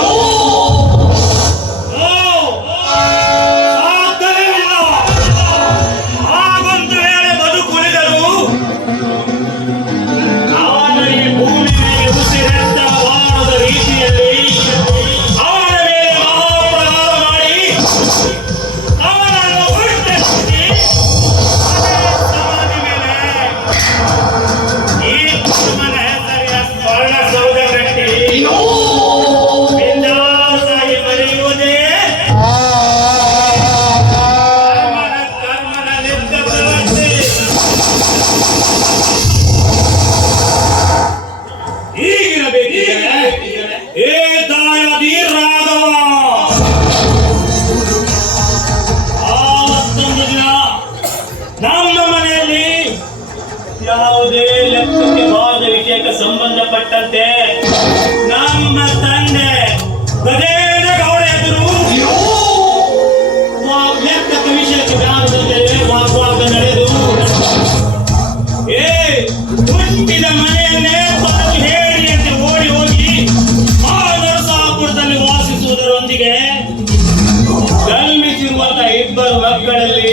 오! ಯಾವುದೇ ಲೆಕ್ಕಕ್ಕೆ ಬಾರದ ವಿಷಯಕ್ಕೆ ಸಂಬಂಧಪಟ್ಟಂತೆ ನಮ್ಮ ತಂದೆ ಗೌಡ ಎದುರು ಲೆಕ್ಕಕ್ಕೆ ವಿಷಯಕ್ಕೆ ಬಾರದಂತೆ ವಾಗ್ವಾದ ನಡೆದು. ಏ, ಹುಟ್ಟಿದ ಮನೆಯನ್ನೇ ತಾನು ಹೇಳಿ ಅಂತ ಓಡಿ ಹೋಗಿ ಆ ನರಸಾಪುರದಲ್ಲಿ ವಾಸಿಸುವುದರೊಂದಿಗೆ ಜನ್ಮಿಸಿರುವಂತಹ ಇಬ್ಬರು ಮಕ್ಕಳಲ್ಲಿ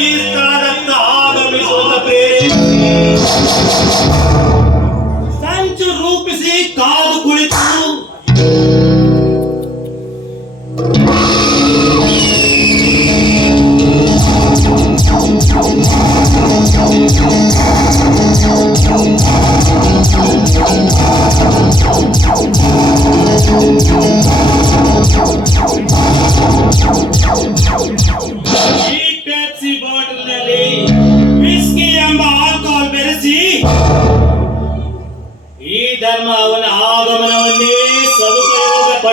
ಈ ಸ್ಥಾನಕ್ಕ ಆಗಮಿಸುವಂತ ಪ್ರೇರಿಸಿ ಸಂಚು ರೂಪಿಸಿ ಕಾದು ಕುಳಿತು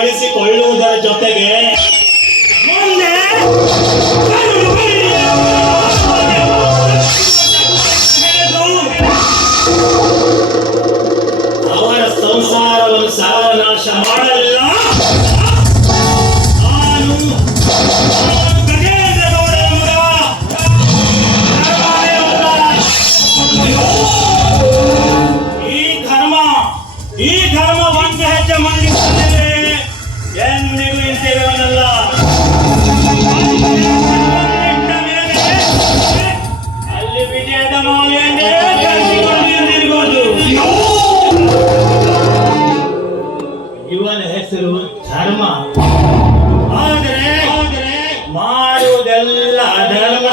ಸದುಪಯೋಗ ಪಡಿಸಿಕೊಳ್ಳುವುದರ ಜೊತೆಗೆ ಅವರ ಸಂಸಾರವನ್ನು ಸರ್ವನಾಶ ಮಾಡಲ್ಲ ಎಂದಿಗೂ ಇಂತಿರುವುದಲ್ಲ ಅಲ್ಲಿ ವಿಜಯದ ಮಾಲೆಯನ್ನೇ ಧರಿಸಿಕೊಂಡು ನಿಂತಿರುವುದು ಇವನ ಹೆಸರು ಧರ್ಮ. ಆದರೆ ಮಾಡುವುದೆಲ್ಲ ಅಧರ್ಮ.